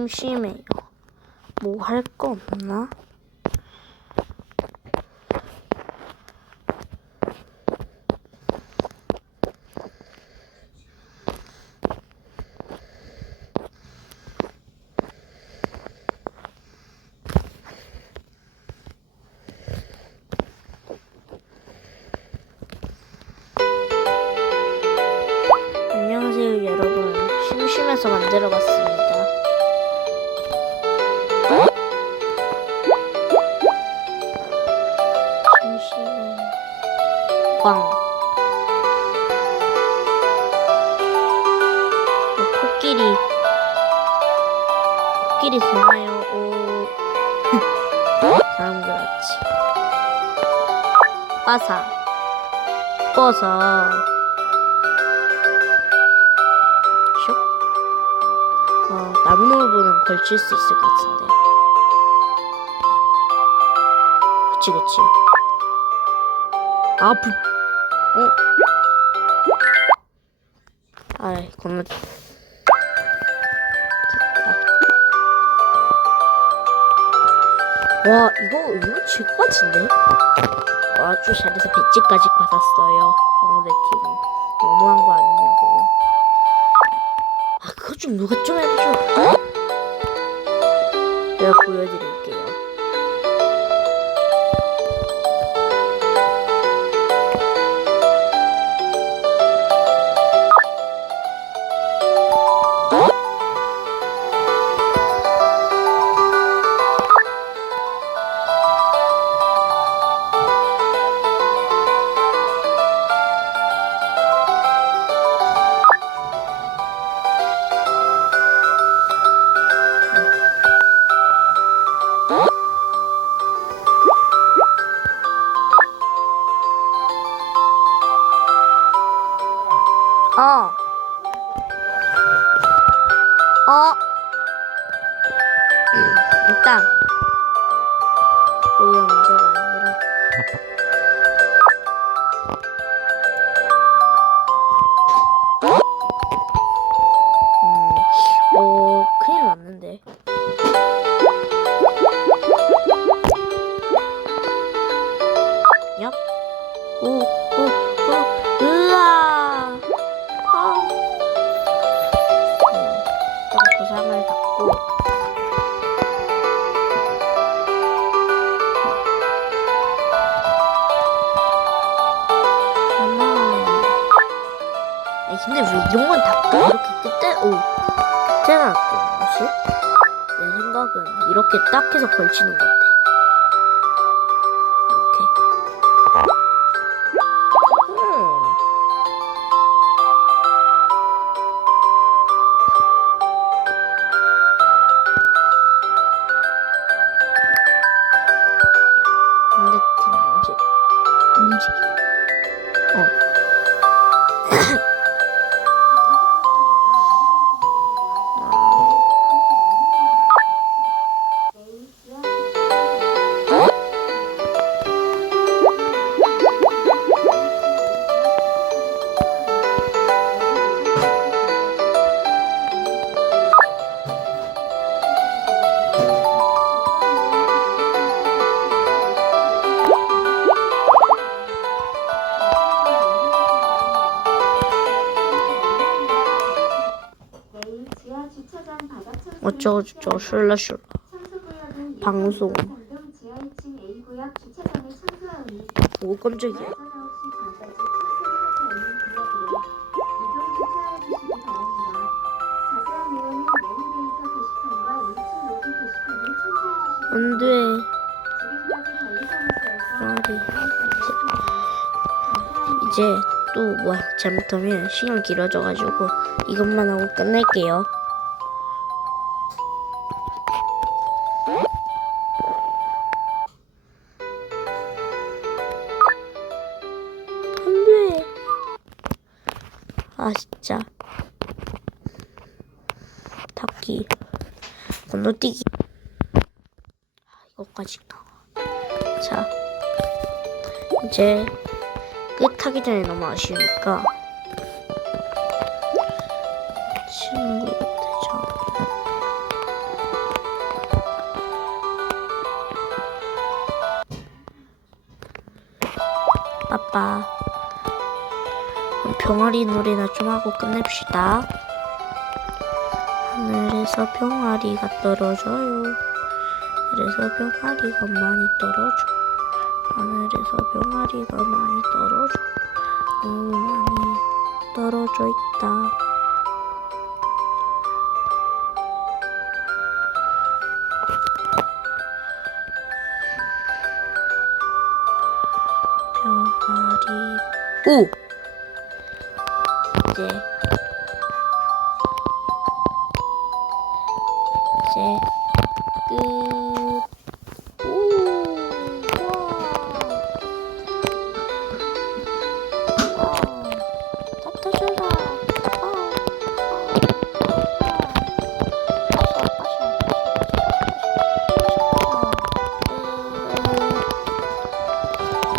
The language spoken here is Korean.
심심해요. 뭐 할 거 없나? 안녕하세요 여러분 심심해서 만들어봤습니다 광 어, 코끼리 코끼리 되나요? 오 사람들 같이 빠사 슉. 어, 나무늘보는 걸칠 수 있을 것 같은데. 그치, 그치. 아, 불, 어? 아이. 됐다. 와, 이거, 이거 질것 같은데? 아주 잘해서 배지까지 받았어요. 강호대팀은. 너무한 거 아니냐고요. 아 그거 좀 누가 좀 해줘 제가 보여드릴게요 어. 어. 일단 거기가 문제가 아니라 근데 왜 이런 건 다 이렇게 끝에, 오, 끝에 놨던 것이? 내 생각은 이렇게 딱 해서 걸치는 건데. 이렇게. 터 게시판과 1층 로비 게시판을 참조해 주시기 안돼. 감사합니다. 이제 또 뭐 잘못하면 시간 길어져가지고 이것만 하고 끝낼게요. 아 진짜. 닫기 건너뛰기. 아, 이것까지 나와 자 이제 끝하기 전에 너무 아쉬우니까 친구 대전 아빠. 병아리 노래나 좀 하고 끝냅시다. 하늘에서 병아리가 떨어져요. 하늘에서 병아리가 많이 떨어져. 하늘에서 병아리가 많이 떨어져. 너무 많이 떨어져 있다. 병아리 오 이제 이제 끝